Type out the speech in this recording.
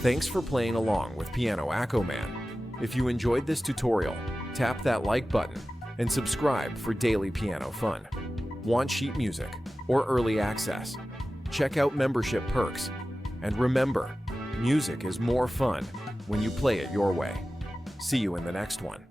Thanks for playing along with Piano AccoMan. If you enjoyed this tutorial, tap that like button and subscribe for daily piano fun. Want sheet music or early access? Check out membership perks. And remember, music is more fun when you play it your way. See you in the next one.